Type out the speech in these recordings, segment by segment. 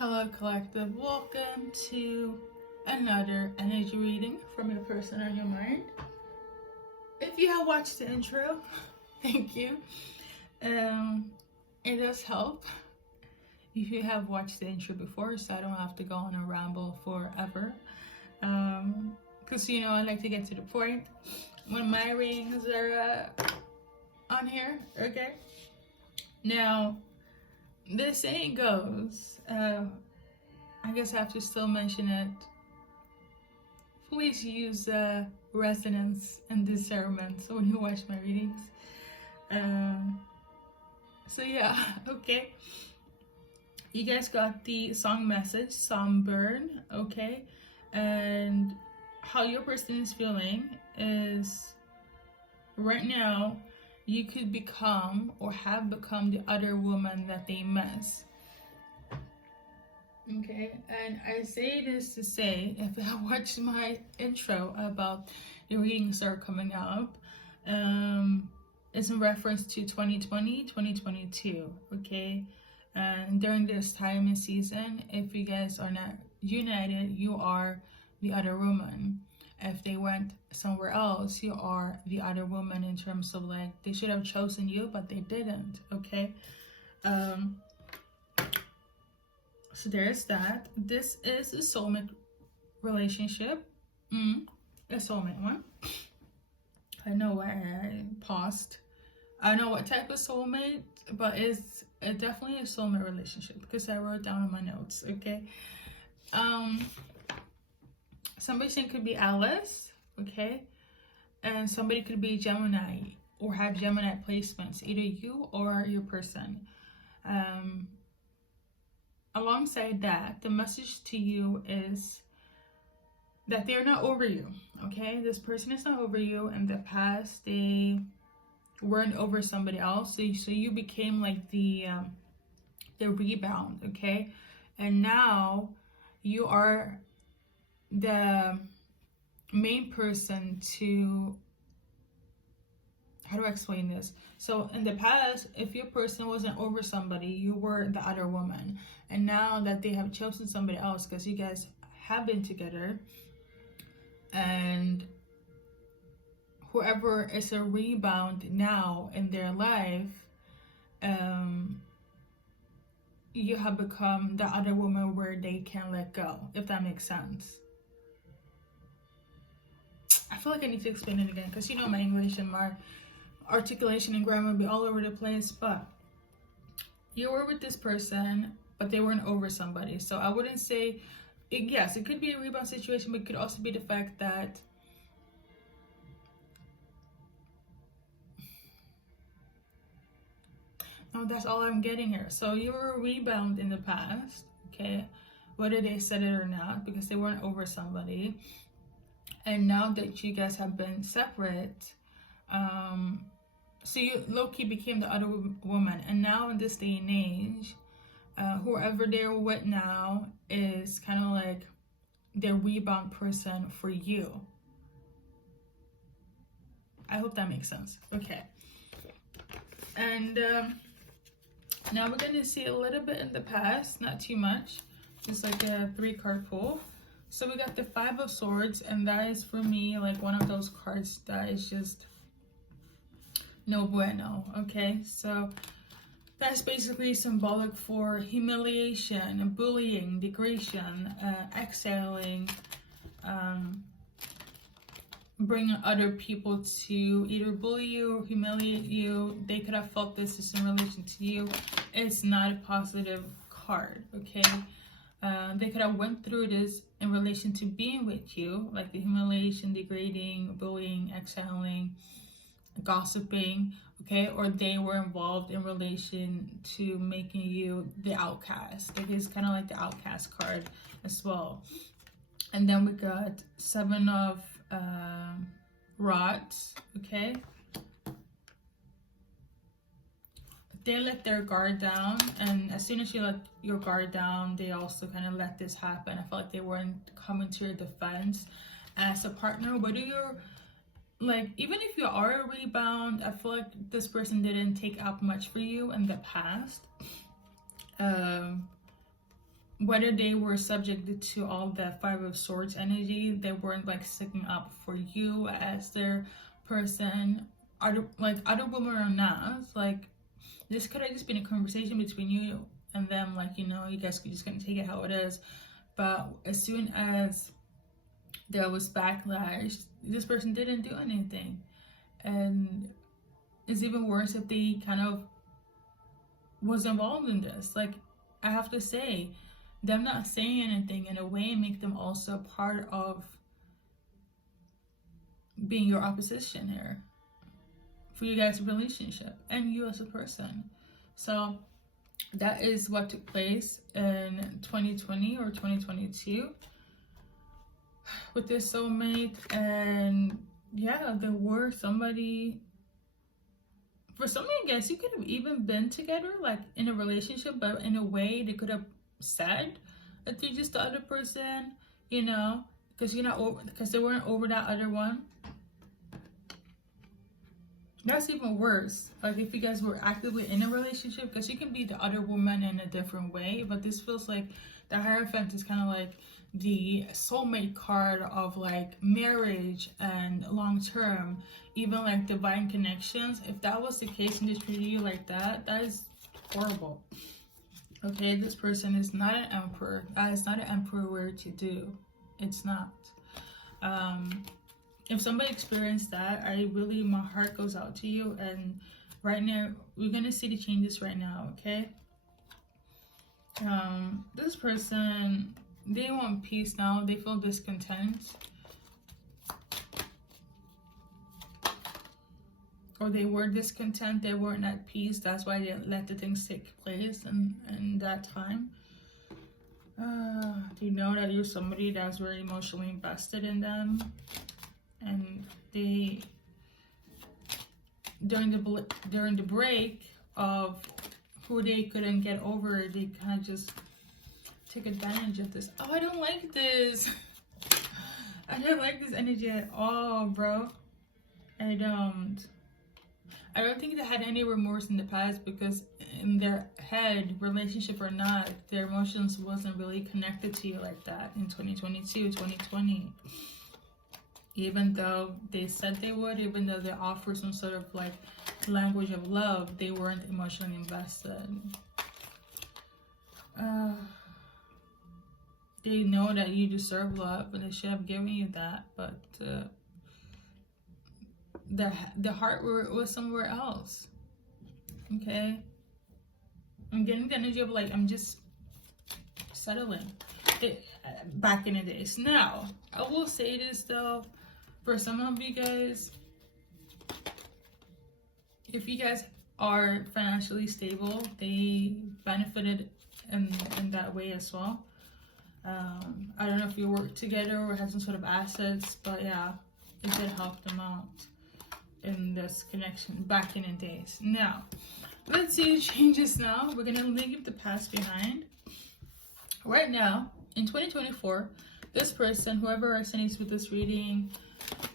Hello Collective, welcome to another energy reading from your person on your mind. If you have watched the intro, thank you. It does help if you have watched the intro before, so I don't have to go on a ramble forever. Because I like to get to the point when my readings are on here, okay? Now, the saying goes, I guess I have to still mention it. Please use resonance and discernment when you watch my readings. So yeah, okay. You guys got the song message, Sunburn, okay? And how your person is feeling is right now, you could become or have become the other woman that they miss. Okay, and I say this to say, if you have watched my intro about the readings that are coming up, it's in reference to 2020, 2022, okay? And during this time and season, if you guys are not united, you are the other woman. If they went somewhere else, you are the other woman in terms of like, they should have chosen you, but they didn't, okay? So there's that. This is a soulmate relationship. A soulmate one. I know why I paused. I know what type of soulmate, but it's definitely a soulmate relationship because I wrote down in my notes, okay? Somebody saying could be Alice, okay? And somebody could be Gemini or have Gemini placements, either you or your person. Alongside that, the message to you is that they're not over you, okay? This person is not over you. In the past, they weren't over somebody else, so you became like the rebound, okay? And now you are the main person to, how do I explain this? So in the past, if your person wasn't over somebody, you were the other woman. And now that they have chosen somebody else, because you guys have been together, and whoever is a rebound now in their life, you have become the other woman where they can let go, if that makes sense. I feel like I need to explain it again, because my English and my articulation and grammar will be all over the place, but you were with this person, but they weren't over somebody. So I wouldn't say, yes, it could be a rebound situation, but it could also be the fact that that's all I'm getting here. So you were a rebound in the past, okay? Whether they said it or not, because they weren't over somebody. And now that you guys have been separate, so you low-key became the other woman. And now in this day and age, whoever they're with now is kind of like their rebound person for you. I hope that makes sense. Okay. And now we're going to see a little bit in the past, not too much. Just like a 3-card pull. So we got the 5 of Swords, and that is for me like one of those cards that is just no bueno, okay? So that's basically symbolic for humiliation, bullying, degradation, exiling, bringing other people to either bully you or humiliate you. They could have felt this is in relation to you. It's not a positive card, okay? They could have went through this in relation to being with you, like the humiliation, degrading, bullying, exiling, gossiping, okay? Or they were involved in relation to making you the outcast. It is kind of like the outcast card as well. And then we got 7 of rods, okay? They let their guard down, and as soon as you let your guard down, they also kind of let this happen. I felt like they weren't coming to your defense as a partner. Whether you're like, even if you are a rebound, I feel like this person didn't take up much for you in the past. whether they were subjected to all the Five of Swords energy, they weren't like sticking up for you as their person, other women or not. Like, this could have just been a conversation between you and them, like, you know, you guys could just gonna take it how it is. But as soon as there was backlash, this person didn't do anything. And it's even worse if they kind of was involved in this. Like, I have to say, them not saying anything in a way make them also part of being your opposition here for you guys' relationship and you as a person. So that is what took place in 2020 or 2022 with this soulmate. And yeah, there were somebody, for some of you guys, you could have even been together, like in a relationship, but in a way they could have said that they're just the other person, you know, because you're not over, because they weren't over that other one. That's even worse. Like, if you guys were actively in a relationship, because you can be the other woman in a different way, but this feels like the Hierophant is kind of like the soulmate card of like marriage and long term, even like divine connections. If that was the case and they treated you like that, that is horrible. Okay, this person is not an emperor. That is not an emperor to do. It's not. If somebody experienced that, my heart goes out to you. And right now, we're gonna see the changes right now, okay? This person, they want peace now. They feel discontent. Or they were discontent, they weren't at peace. That's why they let the things take place in that time. Do you know that you're somebody that's very emotionally invested in them? And they, during the break of who they couldn't get over, they kind of just took advantage of this. Oh, I don't like this. I don't like this energy at all, bro. I don't think they had any remorse in the past, because in their head, relationship or not, their emotions wasn't really connected to you like that in 2022, 2020. Even though they said they would, even though they offered some sort of like language of love, they weren't emotionally invested. They know that you deserve love and they should have given you that, but the heart was somewhere else. Okay, I'm getting the energy of like, I'm just settling back in the days. Now, I will say this though, for some of you guys, if you guys are financially stable, they benefited in that way as well. I don't know if you work together or have some sort of assets, but yeah, it did help them out in this connection back in the days. Now, let's see the changes now. We're gonna leave the past behind. Right now, in 2024, this person, whoever resonates with this reading,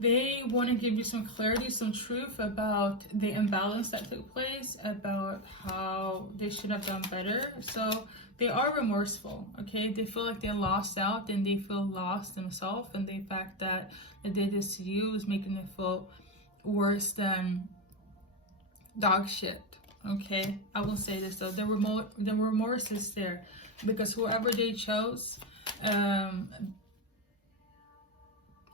they want to give you some clarity, some truth about the imbalance that took place, about how they should have done better. So they are remorseful, okay? They feel like they lost out and they feel lost themselves, and the fact that they did this to you is making them feel worse than dog shit, okay? I will say this though, the remorse is there, because whoever they chose,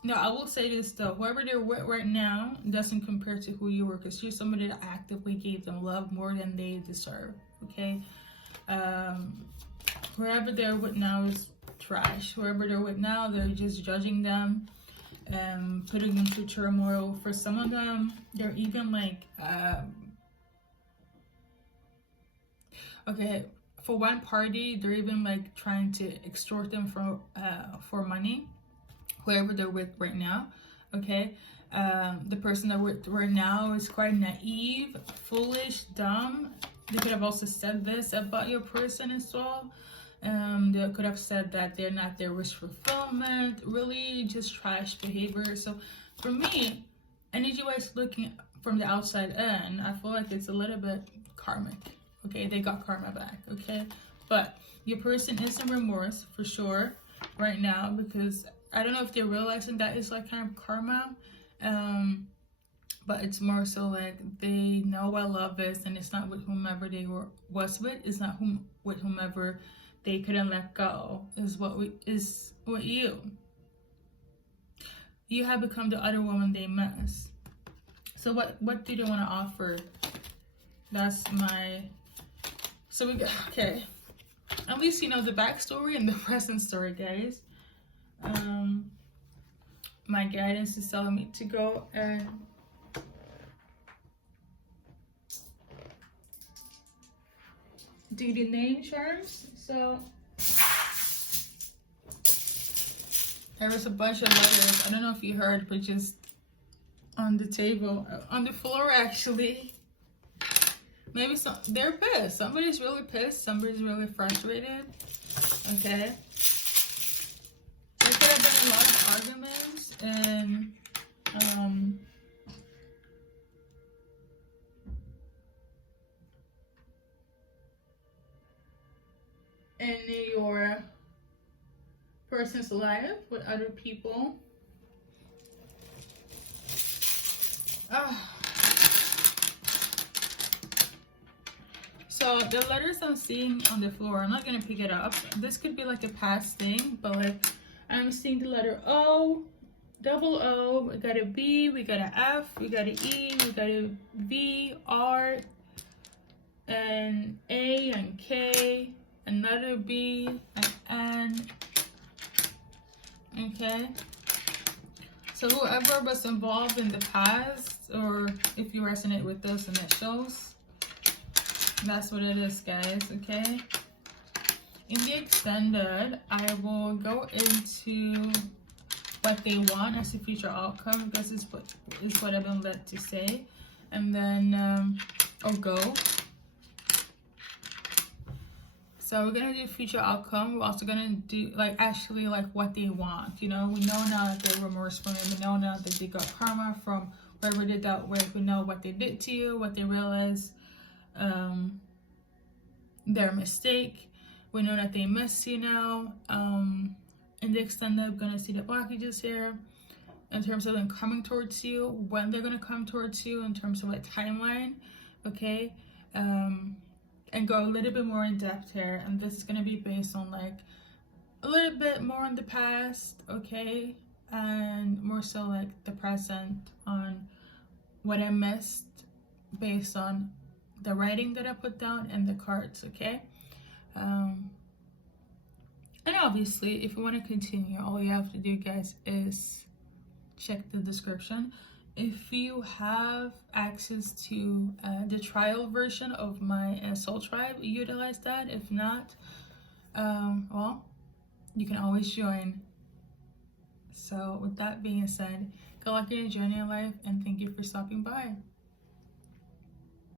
no, I will say this though, whoever they're with right now doesn't compare to who you were, because you're somebody that actively gave them love more than they deserve, okay? Whoever they're with now is trash. Whoever they're with now, they're just judging them and putting them through turmoil. For some of them, they're even like, okay, for one party, they're even like trying to extort them for money. Whoever they're with right now, okay? The person they're with right now is quite naive, foolish, dumb. They could have also said this about your person as well. They could have said that they're not their wish fulfillment, really just trash behavior. So for me, energy-wise, looking from the outside in, I feel like it's a little bit karmic, okay? They got karma back, okay? But your person is in remorse for sure right now, because I don't know if they're realizing that it's like kind of karma. But it's more so like they know what love is, and it's not with whomever they was with. It's not with whomever they couldn't let go. Is what you have become the other woman they miss. So what do they want to offer? That's my. So we got, okay. At least you know the backstory and the present story, guys. My guidance is telling me to go and do the name charms. So there was a bunch of letters. I don't know if you heard, but just on the table, on the floor actually. Maybe they're pissed. Somebody's really pissed. Somebody's really frustrated. Okay. There could have been a lot of arguments and in your person's life with other people. So the letters I'm seeing on the floor, I'm not gonna pick it up. This could be like a past thing, but like I'm seeing the letter O, double O, we got a B, we got an F, we got an E, we got a V, R, and A, and K, another B, an N. Okay. So whoever was involved in the past, or if you resonate with those initials, that's what it is, guys. Okay. In the extended, I will go into what they want as a future outcome, because it's what I've been led to say, and then I'll go. So we're gonna do future outcome. We're also gonna do like actually like what they want. You know, we know now that they're remorseful, and we know now that they got karma from whoever they dealt with. We know what they did to you, what they realized, their mistake. We know that they miss you now. In the extended, we're gonna see the blockages here in terms of them coming towards you, when they're gonna come towards you, in terms of a timeline. Okay. And go a little bit more in depth here, and this is going to be based on like a little bit more on the past, okay, and more so like the present, on what I missed based on the writing that I put down and the cards, okay. And obviously if you want to continue, all you have to do, guys, is check the description. If you have access to the trial version of my Soultribe, utilize that. If not, well, you can always join. So with that being said, good luck in your journey in life, and thank you for stopping by.